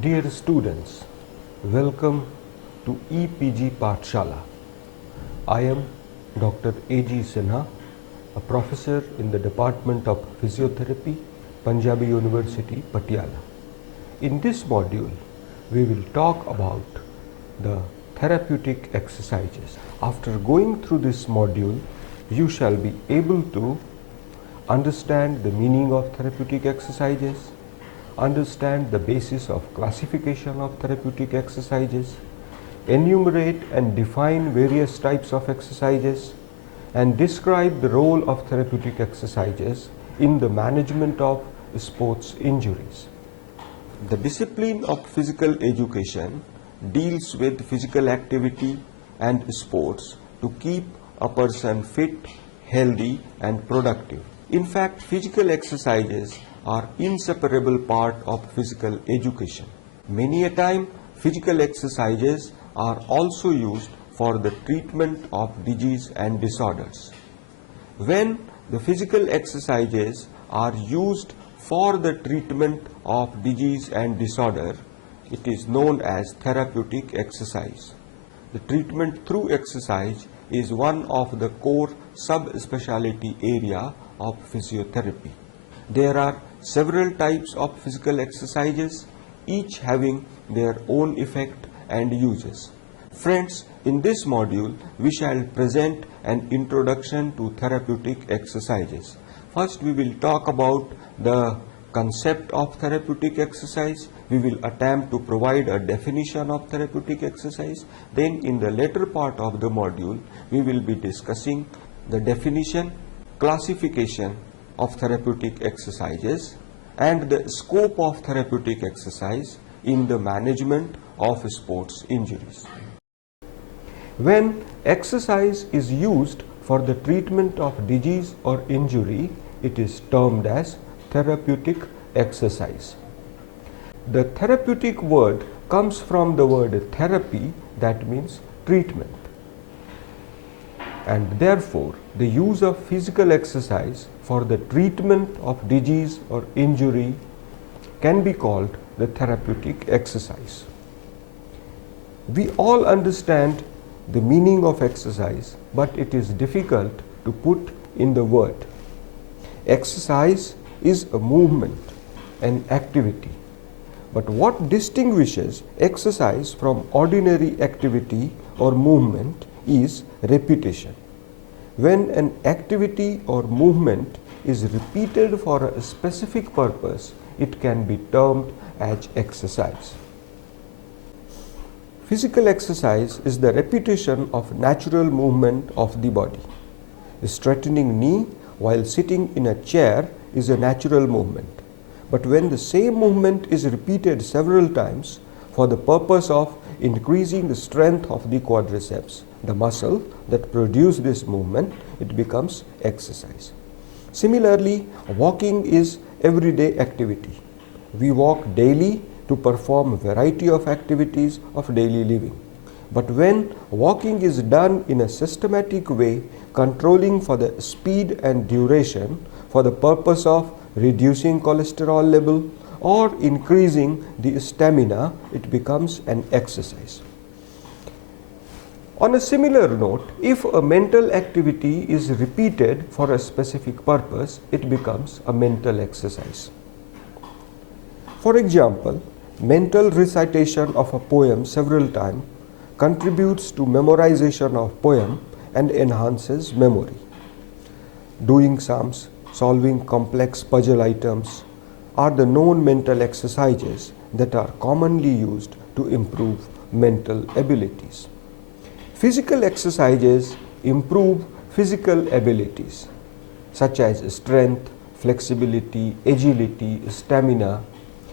Dear students, welcome to EPG Pathshala. I am Dr. A.G. Sinha, a professor in the Department of Physiotherapy, Punjabi University, Patiala. In this module, we will talk about the therapeutic exercises. After going through this module, you shall be able to understand the meaning of therapeutic exercises, understand the basis of classification of therapeutic exercises, enumerate and define various types of exercises, and describe the role of therapeutic exercises in the management of sports injuries. The discipline of physical education deals with physical activity and sports to keep a person fit, healthy, and productive. In fact, physical exercises are inseparable part of physical education. Many a time, physical exercises are also used for the treatment of disease and disorders. When the physical exercises are used for the treatment of disease and disorder, it is known as therapeutic exercise. The treatment through exercise is one of the core subspecialty area of physiotherapy. There are several types of physical exercises, each having their own effect and uses. Friends, in this module, we shall present an introduction to therapeutic exercises. First, we will talk about the concept of therapeutic exercise. We will attempt to provide a definition of therapeutic exercise. Then, in the later part of the module, we will be discussing the definition, classification of therapeutic exercises, and the scope of therapeutic exercise in the management of sports injuries. When exercise is used for the treatment of disease or injury, it is termed as therapeutic exercise. The therapeutic word comes from the word therapy, that means treatment. And therefore, the use of physical exercise for the treatment of disease or injury can be called the therapeutic exercise. We all understand the meaning of exercise, but it is difficult to put in the word. Exercise is a movement, an activity. But what distinguishes exercise from ordinary activity or movement is repetition. When an activity or movement is repeated for a specific purpose, it can be termed as exercise. Physical exercise is the repetition of natural movement of the body. Straightening knee while sitting in a chair is a natural movement. But when the same movement is repeated several times for the purpose of increasing the strength of the quadriceps, the muscle that produces this movement, it becomes exercise. Similarly, walking is everyday activity. We walk daily to perform a variety of activities of daily living. But when walking is done in a systematic way, controlling for the speed and duration for the purpose of reducing cholesterol level or increasing the stamina, it becomes an exercise. On a similar note, if a mental activity is repeated for a specific purpose, it becomes a mental exercise. For example, mental recitation of a poem several times contributes to memorization of poem and enhances memory. Doing sums, solving complex puzzle items are the known mental exercises that are commonly used to improve mental abilities. Physical exercises improve physical abilities such as strength, flexibility, agility, stamina,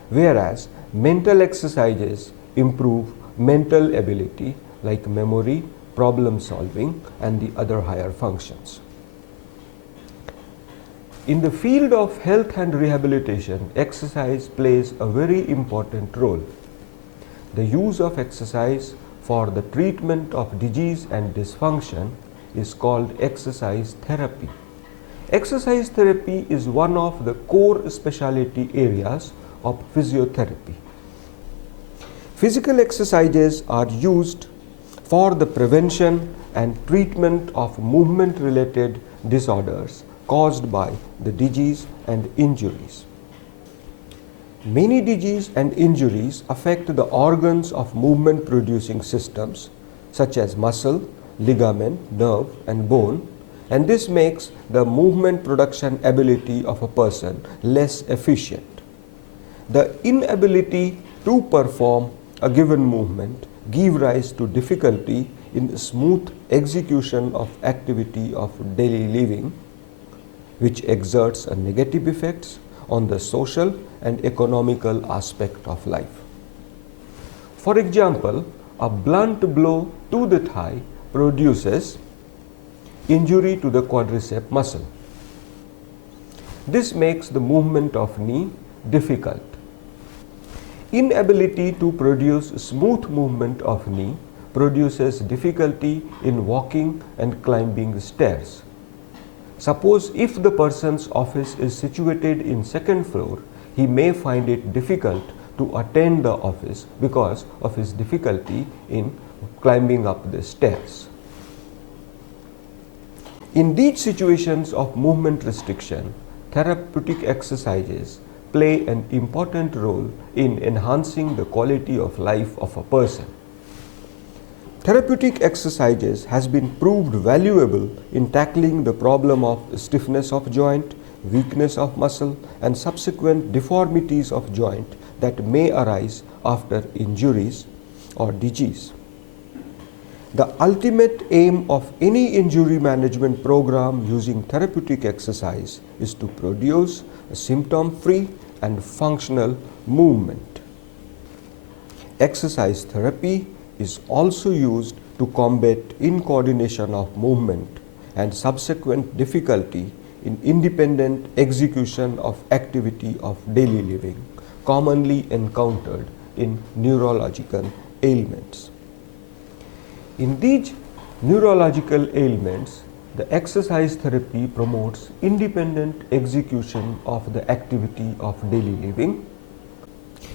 whereas mental exercises improve mental ability like memory, problem solving, and the other higher functions. In the field of health and rehabilitation, exercise plays a very important role. The use of exercise for the treatment of disease and dysfunction is called exercise therapy. Exercise therapy is one of the core specialty areas of physiotherapy. Physical exercises are used for the prevention and treatment of movement-related disorders caused by the disease and injuries. Many disease and injuries affect the organs of movement-producing systems such as muscle, ligament, nerve, and bone, and this makes the movement production ability of a person less efficient. The inability to perform a given movement give rise to difficulty in smooth execution of activity of daily living, which exerts a negative effects on the social and economical aspect of life. For example, a blunt blow to the thigh produces injury to the quadricep muscle. This makes the movement of knee difficult. Inability to produce smooth movement of knee produces difficulty in walking and climbing stairs. Suppose if the person's office is situated in second floor, he may find it difficult to attend the office because of his difficulty in climbing up the stairs. In these situations of movement restriction, therapeutic exercises play an important role in enhancing the quality of life of a person. Therapeutic exercises has been proved valuable in tackling the problem of stiffness of joint, weakness of muscle, and subsequent deformities of joint that may arise after injuries or disease. The ultimate aim of any injury management program using therapeutic exercise is to produce a symptom-free and functional movement. Exercise therapy is also used to combat incoordination of movement and subsequent difficulty in independent execution of activity of daily living, commonly encountered in neurological ailments. In these neurological ailments, the exercise therapy promotes independent execution of the activity of daily living.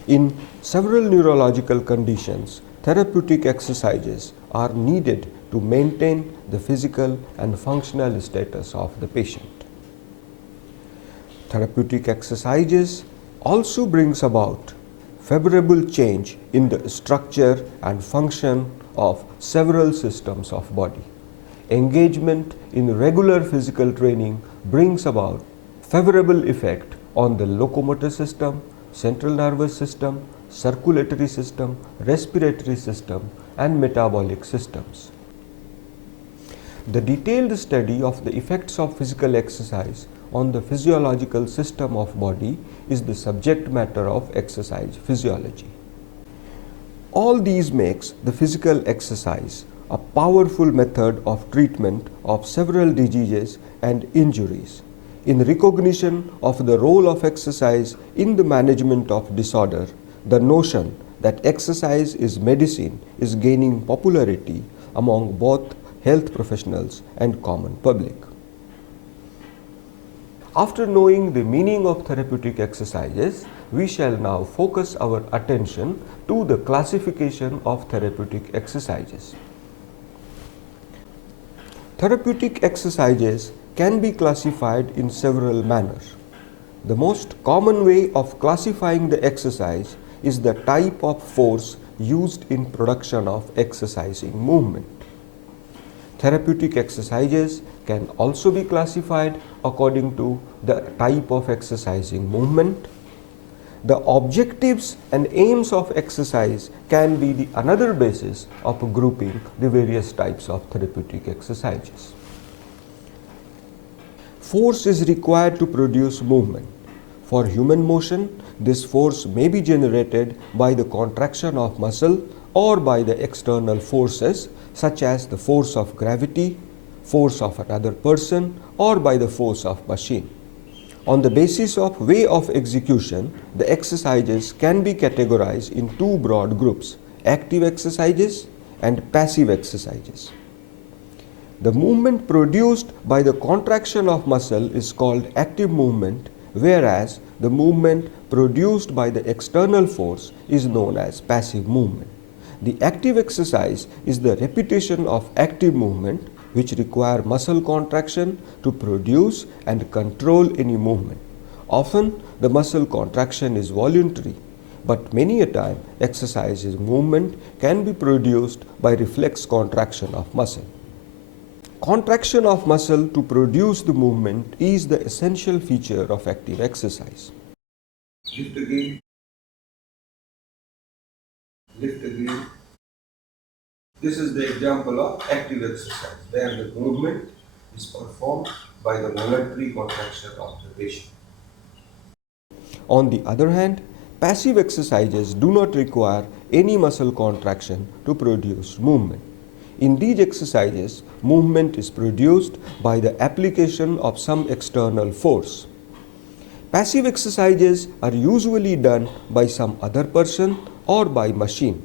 In several neurological conditions, therapeutic exercises are needed to maintain the physical and functional status of the patient. Therapeutic exercises also brings about favorable change in the structure and function of several systems of body. Engagement in regular physical training brings about favorable effect on the locomotor system, central nervous system, circulatory system, respiratory system, and metabolic systems. The detailed study of the effects of physical exercise on the physiological system of body is the subject matter of exercise physiology. All these makes the physical exercise a powerful method of treatment of several diseases and injuries. In recognition of the role of exercise in the management of disorder, the notion that exercise is medicine is gaining popularity among both health professionals and common public. After knowing the meaning of therapeutic exercises, we shall now focus our attention to the classification of therapeutic exercises. Therapeutic exercises can be classified in several manners. The most common way of classifying the exercise is the type of force used in production of exercising movement. Therapeutic exercises can also be classified according to the type of exercising movement. The objectives and aims of exercise can be another basis of grouping the various types of therapeutic exercises. Force is required to produce movement. For human motion, this force may be generated by the contraction of muscle or by the external forces such as the force of gravity, force of another person, or by the force of machine. On the basis of way of execution, the exercises can be categorized in two broad groups: active exercises and passive exercises. The movement produced by the contraction of muscle is called active movement, whereas the movement produced by the external force is known as passive movement. The active exercise is the repetition of active movement which require muscle contraction to produce and control any movement. Often the muscle contraction is voluntary, but many a time exercises movement can be produced by reflex contraction of muscle. Contraction of muscle to produce the movement is the essential feature of active exercise. Lift again. Lift again. This is the example of active exercise where the movement is performed by the voluntary contraction of the patient. On the other hand, passive exercises do not require any muscle contraction to produce movement. In these exercises, movement is produced by the application of some external force. Passive exercises are usually done by some other person or by machine.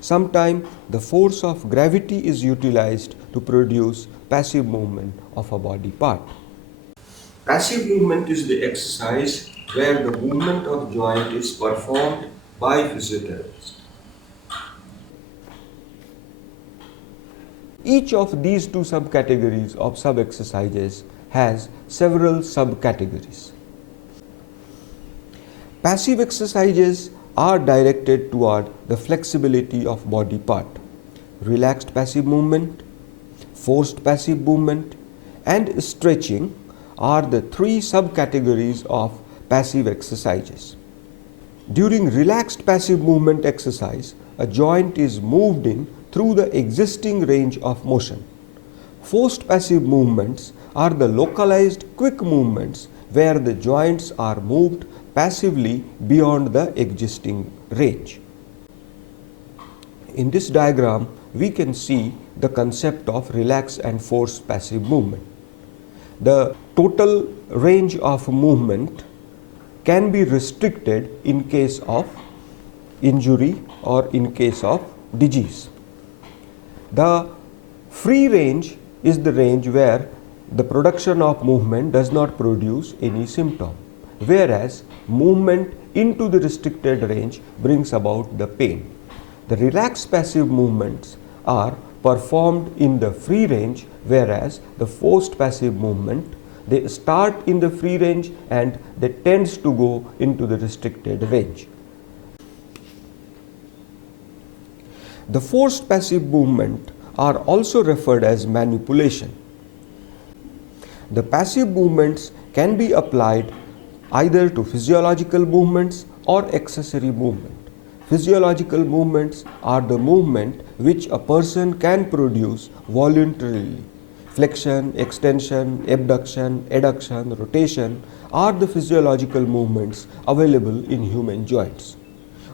Sometimes the force of gravity is utilized to produce passive movement of a body part. Passive movement is the exercise where the movement of joint is performed by physiotherapist. Each of these two subcategories of sub-exercises has several subcategories. Passive exercises are directed toward the flexibility of body part. Relaxed passive movement, forced passive movement, and stretching are the three subcategories of passive exercises. During relaxed passive movement exercise, a joint is moved in through the existing range of motion. Forced passive movements are the localized quick movements where the joints are moved passively beyond the existing range. In this diagram, we can see the concept of relaxed and forced passive movement. The total range of movement can be restricted in case of injury or in case of disease. The free range is the range where the production of movement does not produce any symptom, whereas movement into the restricted range brings about the pain. The relaxed passive movements are performed in the free range, whereas the forced passive movement, they start in the free range and they tends to go into the restricted range. The forced passive movement are also referred as manipulation. The passive movements can be applied either to physiological movements or accessory movement. Physiological movements are the movement which a person can produce voluntarily. Flexion, extension, abduction, adduction, rotation are the physiological movements available in human joints.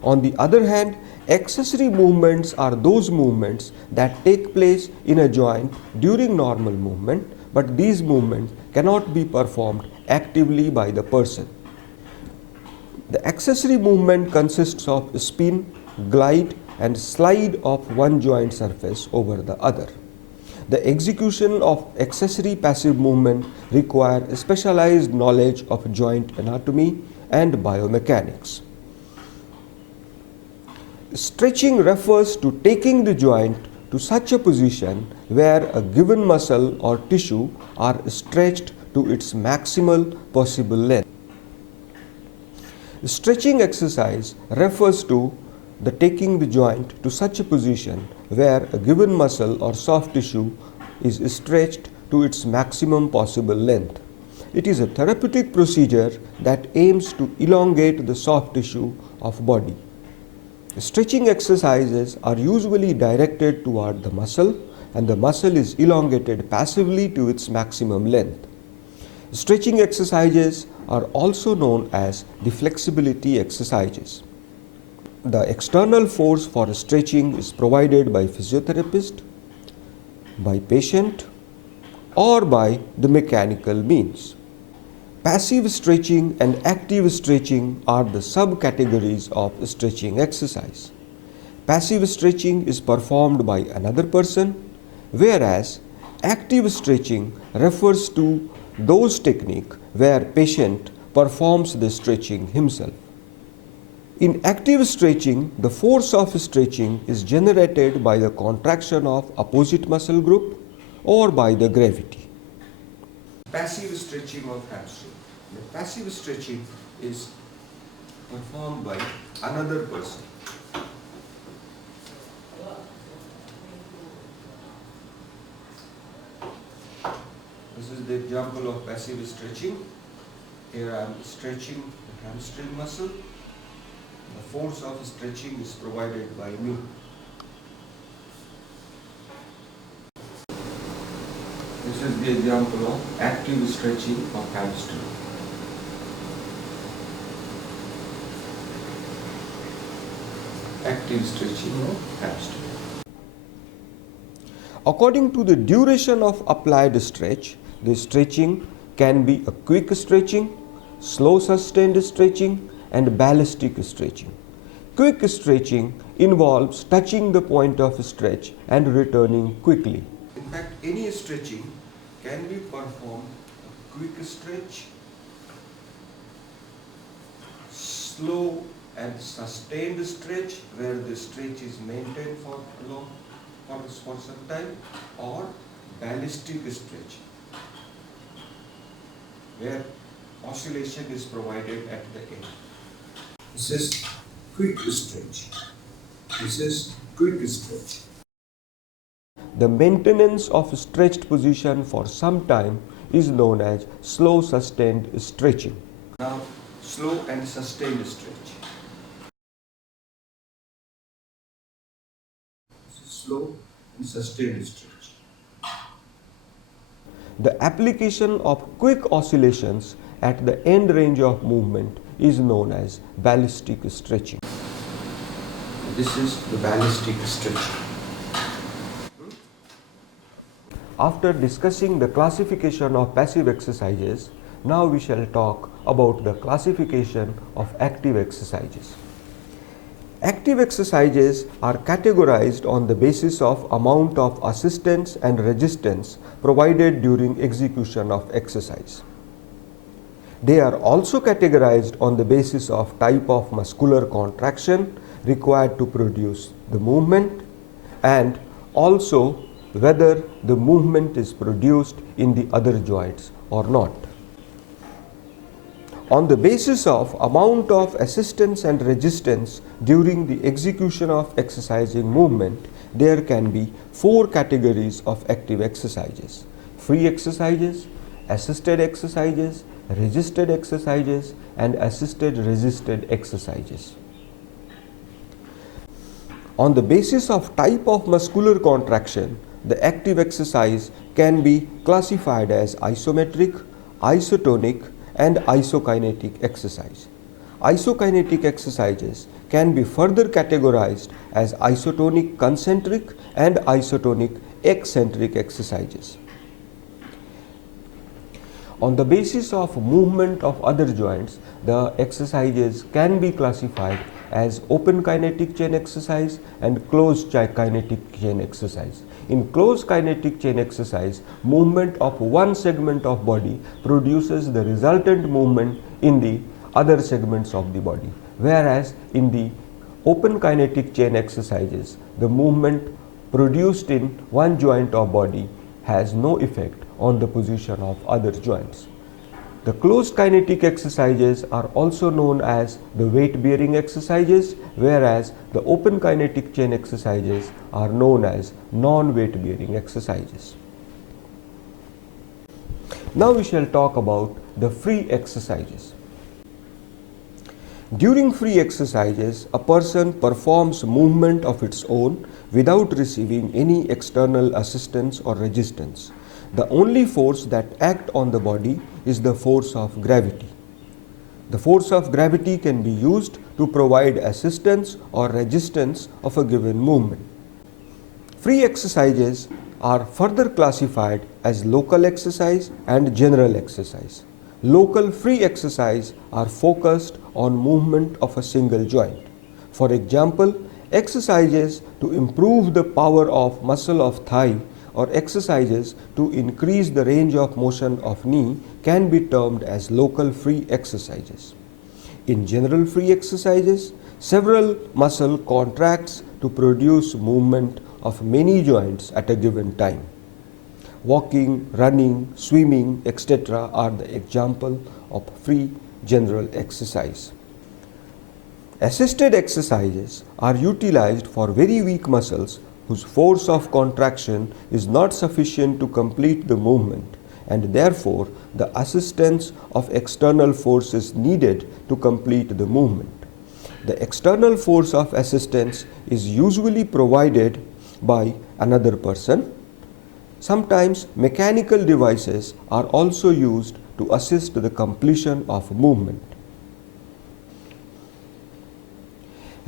On the other hand, accessory movements are those movements that take place in a joint during normal movement, but these movements cannot be performed actively by the person. The accessory movement consists of spin, glide, and slide of one joint surface over the other. The execution of accessory passive movement requires specialized knowledge of joint anatomy and biomechanics. Stretching refers to taking the joint to such a position where a given muscle or tissue are stretched to its maximal possible length. Stretching exercise refers to the taking the joint to such a position where a given muscle or soft tissue is stretched to its maximum possible length. It is a therapeutic procedure that aims to elongate the soft tissue of body. Stretching exercises are usually directed toward the muscle, and the muscle is elongated passively to its maximum length. Stretching exercises are also known as the flexibility exercises. The external force for stretching is provided by physiotherapist, by patient, or by the mechanical means. Passive stretching and active stretching are the subcategories of stretching exercise. Passive stretching is performed by another person, whereas active stretching refers to those techniques where patient performs the stretching himself. In active stretching, the force of stretching is generated by the contraction of opposite muscle group or by the gravity. Passive stretching of hamstring. The passive stretching is performed by another person. This is the example of passive stretching. Here I am stretching the hamstring muscle. The force of stretching is provided by me. This is the example of active stretching of hamstring. Active stretching of hamstring. According to the duration of applied stretch, the stretching can be a quick stretching, slow sustained stretching, and ballistic stretching. Quick stretching involves touching the point of stretch and returning quickly. In fact, any stretching can be performed a quick stretch, slow and sustained stretch where the stretch is maintained for some time, or ballistic stretch where oscillation is provided at the end. This is quick stretch. This is quick stretch. The maintenance of stretched position for some time is known as slow sustained stretching. Now, slow and sustained stretch. Slow and sustained stretch. The application of quick oscillations at the end range of movement is known as ballistic stretching. This is the ballistic stretching. After discussing the classification of passive exercises, now we shall talk about the classification of active exercises. Active exercises are categorized on the basis of amount of assistance and resistance provided during execution of exercise. They are also categorized on the basis of type of muscular contraction required to produce the movement, and also whether the movement is produced in the other joints or not. On the basis of amount of assistance and resistance during the execution of exercising movement, there can be 4 categories of active exercises: free exercises, assisted exercises, resisted exercises, and assisted resisted exercises. On the basis of type of muscular contraction, the active exercise can be classified as isometric, isotonic, and isokinetic exercise. Isokinetic exercises can be further categorized as isotonic concentric and isotonic eccentric exercises. On the basis of movement of other joints, the exercises can be classified as open kinetic chain exercise and closed kinetic chain exercise. In closed kinetic chain exercise, movement of one segment of body produces the resultant movement in the other segments of the body, whereas in the open kinetic chain exercises, the movement produced in one joint of body has no effect on the position of other joints. The closed kinetic exercises are also known as the weight bearing exercises, whereas the open kinetic chain exercises are known as non-weight bearing exercises. Now we shall talk about the free exercises. During free exercises, a person performs movement of its own without receiving any external assistance or resistance. The only force that acts on the body is the force of gravity. The force of gravity can be used to provide assistance or resistance of a given movement. Free exercises are further classified as local exercise and general exercise. Local free exercise are focused on movement of a single joint. For example, exercises to improve the power of muscle of thigh or exercises to increase the range of motion of knee can be termed as local free exercises. In general free exercises, several muscle contracts to produce movement of many joints at a given time. Walking, running, swimming, etc. are the example of free general exercise. Assisted exercises are utilized for very weak muscles whose force of contraction is not sufficient to complete the movement, and therefore the assistance of external force is needed to complete the movement. The external force of assistance is usually provided by another person. Sometimes mechanical devices are also used to assist the completion of movement.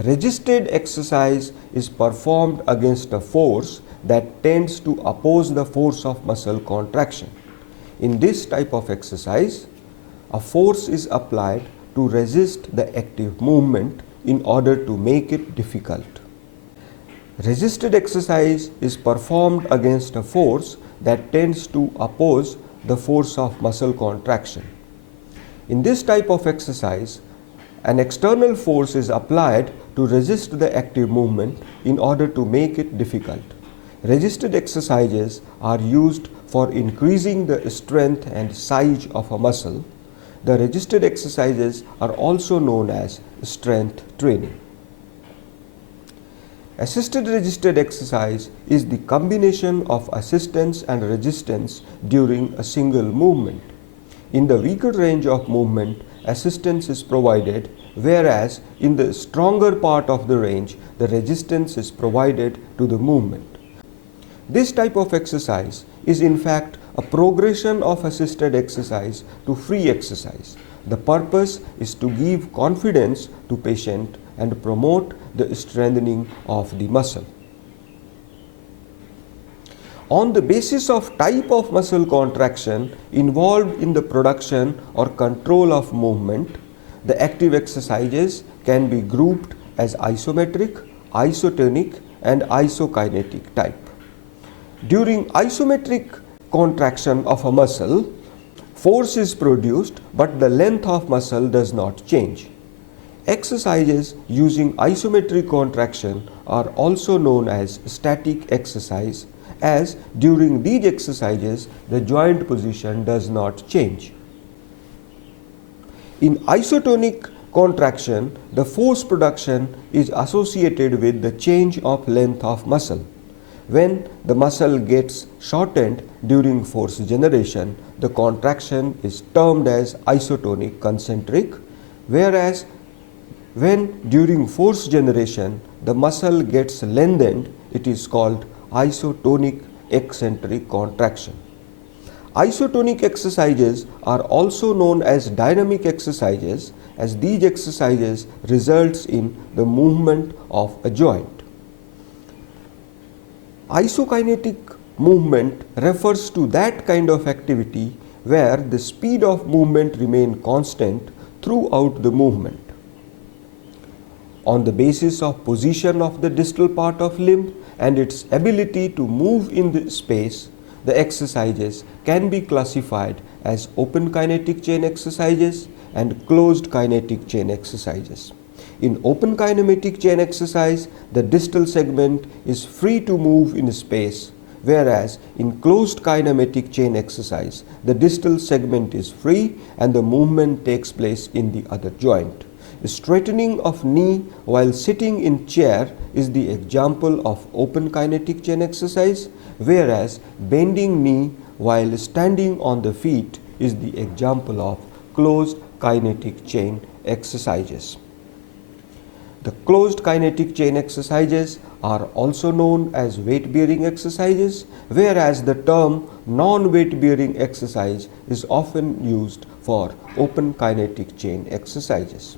Resisted exercise is performed against a force that tends to oppose the force of muscle contraction. In this type of exercise, a force is applied to resist the active movement in order to make it difficult. Resisted exercise is performed against a force that tends to oppose the force of muscle contraction. In this type of exercise, an external force is applied to resist the active movement in order to make it difficult. Resisted exercises are used for increasing the strength and size of a muscle. The resisted exercises are also known as strength training. Assisted resisted exercise is the combination of assistance and resistance during a single movement. In the weaker range of movement, assistance is provided, whereas in the stronger part of the range, the resistance is provided to the movement. This type of exercise is in fact a progression of assisted exercise to free exercise. The purpose is to give confidence to patient and promote the strengthening of the muscle. On the basis of type of muscle contraction involved in the production or control of movement, the active exercises can be grouped as isometric, isotonic, and isokinetic type. During isometric contraction of a muscle, force is produced but the length of muscle does not change. Exercises using isometric contraction are also known as static exercise, as during these exercises the joint position does not change. In isotonic contraction, the force production is associated with the change of length of muscle. When the muscle gets shortened during force generation, the contraction is termed as isotonic concentric, whereas when during force generation the muscle gets lengthened, it is called isotonic eccentric contraction. Isotonic exercises are also known as dynamic exercises, as these exercises results in the movement of a joint. Isokinetic movement refers to that kind of activity where the speed of movement remains constant throughout the movement. On the basis of position of the distal part of limb and its ability to move in the space, the exercises can be classified as open kinetic chain exercises and closed kinetic chain exercises. In open kinematic chain exercise, the distal segment is free to move in space, whereas in closed kinematic chain exercise, the distal segment is free and the movement takes place in the other joint. Straightening of knee while sitting in chair is the example of open kinetic chain exercise, whereas bending knee while standing on the feet is the example of closed kinetic chain exercises. The closed kinetic chain exercises are also known as weight-bearing exercises, whereas the term non-weight-bearing exercise is often used for open kinetic chain exercises.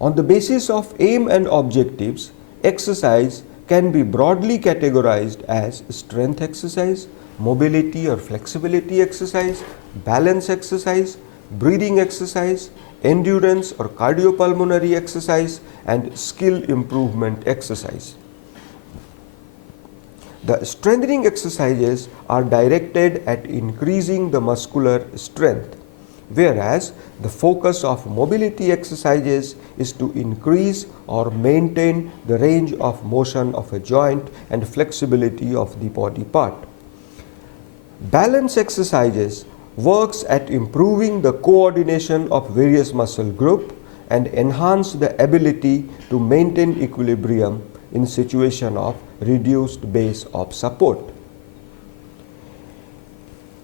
On the basis of aim and objectives, exercise can be broadly categorized as strength exercise, mobility or flexibility exercise, balance exercise, breathing exercise, endurance or cardiopulmonary exercise, and skill improvement exercise. The strengthening exercises are directed at increasing the muscular strength, whereas the focus of mobility exercises is to increase or maintain the range of motion of a joint and flexibility of the body part. Balance exercises works at improving the coordination of various muscle groups and enhance the ability to maintain equilibrium in situation of reduced base of support.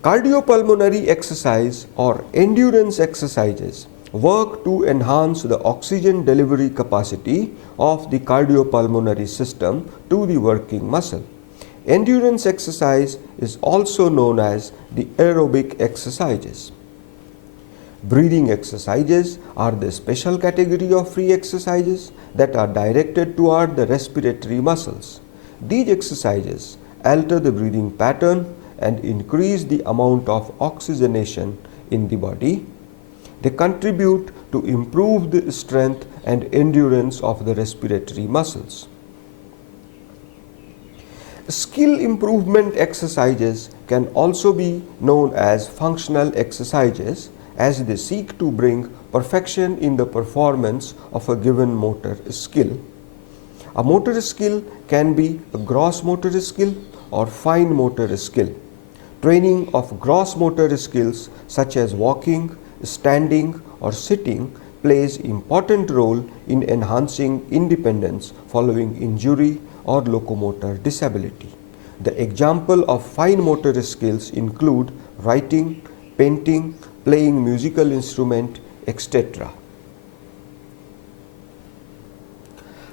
Cardiopulmonary exercise or endurance exercises work to enhance the oxygen delivery capacity of the cardiopulmonary system to the working muscle. Endurance exercise is also known as the aerobic exercises. Breathing exercises are the special category of free exercises that are directed toward the respiratory muscles. These exercises alter the breathing pattern and increase the amount of oxygenation in the body. They contribute to improve the strength and endurance of the respiratory muscles. Skill improvement exercises can also be known as functional exercises, as they seek to bring perfection in the performance of a given motor skill. A motor skill can be a gross motor skill or fine motor skill. Training of gross motor skills such as walking, standing or sitting plays important role in enhancing independence following injury or locomotor disability. The example of fine motor skills include writing, painting, playing musical instrument, etc.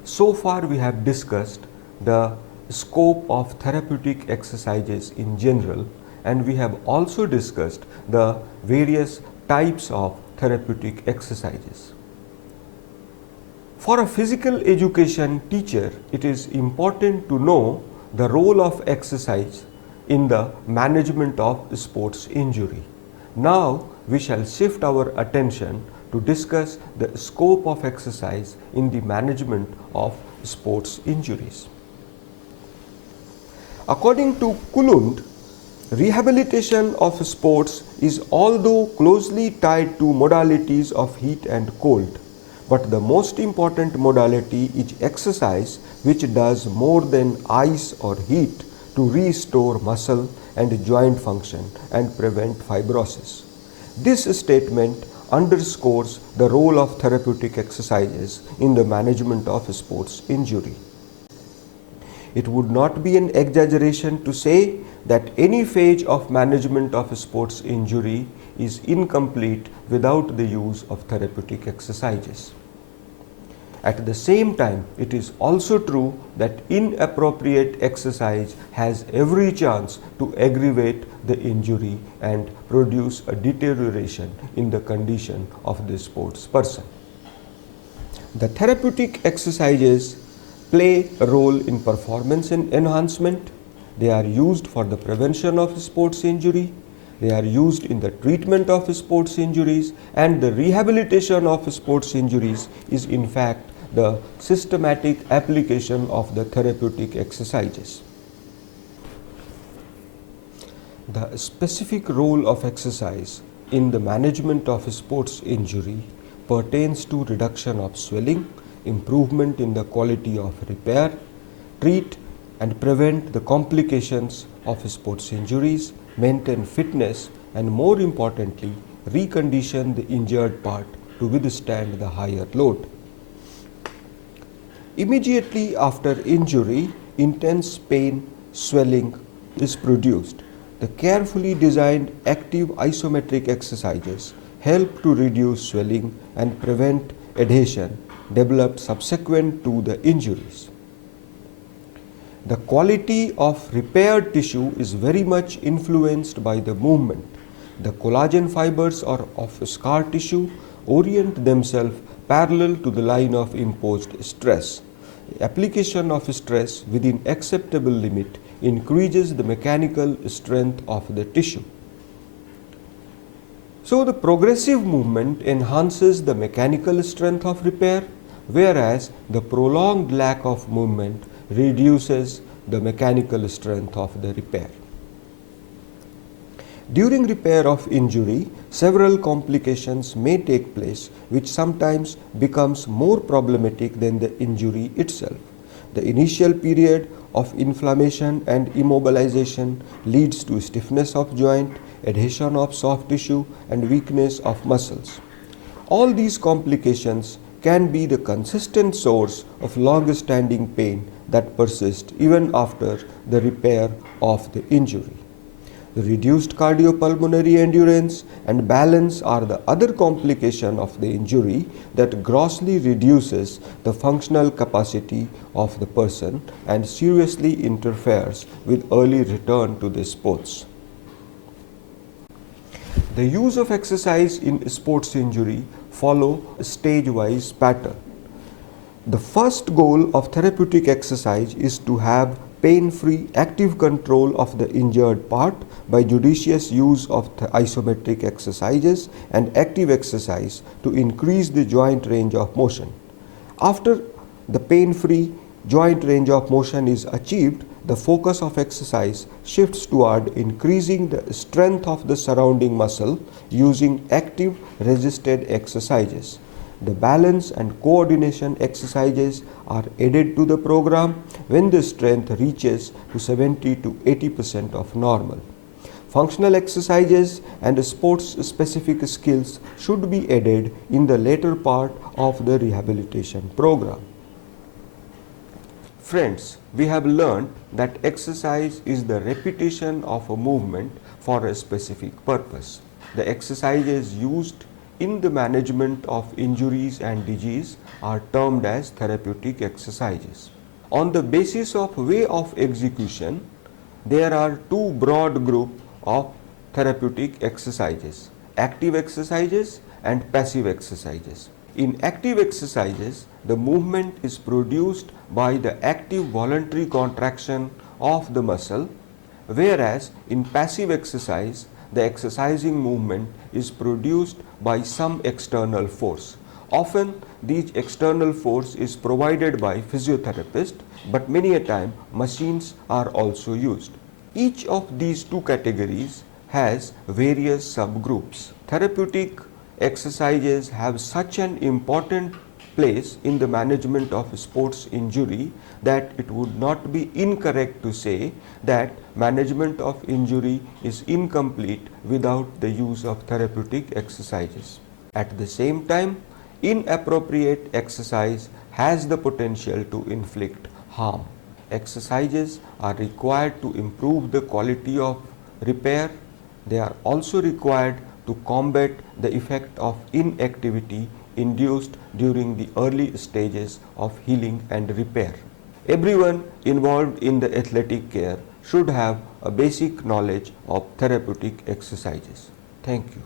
So far we have discussed the scope of therapeutic exercises in general, and we have also discussed the various types of therapeutic exercises. For a physical education teacher, it is important to know the role of exercise in the management of sports injury. Now we shall shift our attention to discuss the scope of exercise in the management of sports injuries. According to Kulund, rehabilitation of sports is although closely tied to modalities of heat and cold, but the most important modality is exercise, which does more than ice or heat to restore muscle and joint function and prevent fibrosis. This statement underscores the role of therapeutic exercises in the management of sports injury. It would not be an exaggeration to say that any phase of management of sports injury is incomplete without the use of therapeutic exercises. At the same time, it is also true that inappropriate exercise has every chance to aggravate the injury and produce a deterioration in the condition of the sports person. The therapeutic exercises play a role in performance enhancement. They are used for the prevention of sports injury. They are used in the treatment of sports injuries, and the rehabilitation of sports injuries is in fact the systematic application of the therapeutic exercises. The specific role of exercise in the management of sports injury pertains to reduction of swelling, improvement in the quality of repair, treat and prevent the complications of sports injuries, maintain fitness, and more importantly, recondition the injured part to withstand the higher load. Immediately after injury, intense pain, swelling is produced. The carefully designed active isometric exercises help to reduce swelling and prevent adhesion developed subsequent to the injuries. The quality of repaired tissue is very much influenced by the movement. The collagen fibers of scar tissue orient themselves parallel to the line of imposed stress. The application of stress within acceptable limit increases the mechanical strength of the tissue. So the progressive movement enhances the mechanical strength of repair, whereas the prolonged lack of movement reduces the mechanical strength of the repair. During repair of injury, several complications may take place, which sometimes becomes more problematic than the injury itself. The initial period of inflammation and immobilization leads to stiffness of joint, adhesion of soft tissue, and weakness of muscles. All these complications can be the consistent source of long-standing pain that persists even after the repair of the injury. The reduced cardiopulmonary endurance and balance are the other complication of the injury that grossly reduces the functional capacity of the person and seriously interferes with early return to the sports. The use of exercise in sports injury follow a stage-wise pattern. The first goal of therapeutic exercise is to have pain-free active control of the injured part by judicious use of the isometric exercises and active exercise to increase the joint range of motion. After the pain-free joint range of motion is achieved, the focus of exercise shifts toward increasing the strength of the surrounding muscle using active resisted exercises. The balance and coordination exercises are added to the program when the strength reaches to 70 to 80% of normal. Functional exercises and sports-specific skills should be added in the later part of the rehabilitation program. Friends, we have learned that exercise is the repetition of a movement for a specific purpose. The exercises used in the management of injuries and disease are termed as therapeutic exercises. On the basis of way of execution, there are two broad groups of therapeutic exercises: active exercises and passive exercises. In active exercises, the movement is produced by the active voluntary contraction of the muscle, whereas in passive exercise, the exercising movement is produced by some external force. Often, this external force is provided by physiotherapist, but many a time machines are also used. Each of these two categories has various subgroups. Therapeutic exercises have such an important place in the management of sports injury that it would not be incorrect to say that management of injury is incomplete without the use of therapeutic exercises. At the same time, inappropriate exercise has the potential to inflict harm. Exercises are required to improve the quality of repair. They are also required to combat the effect of inactivity induced during the early stages of healing and repair. Everyone involved in the athletic care should have a basic knowledge of therapeutic exercises. Thank you.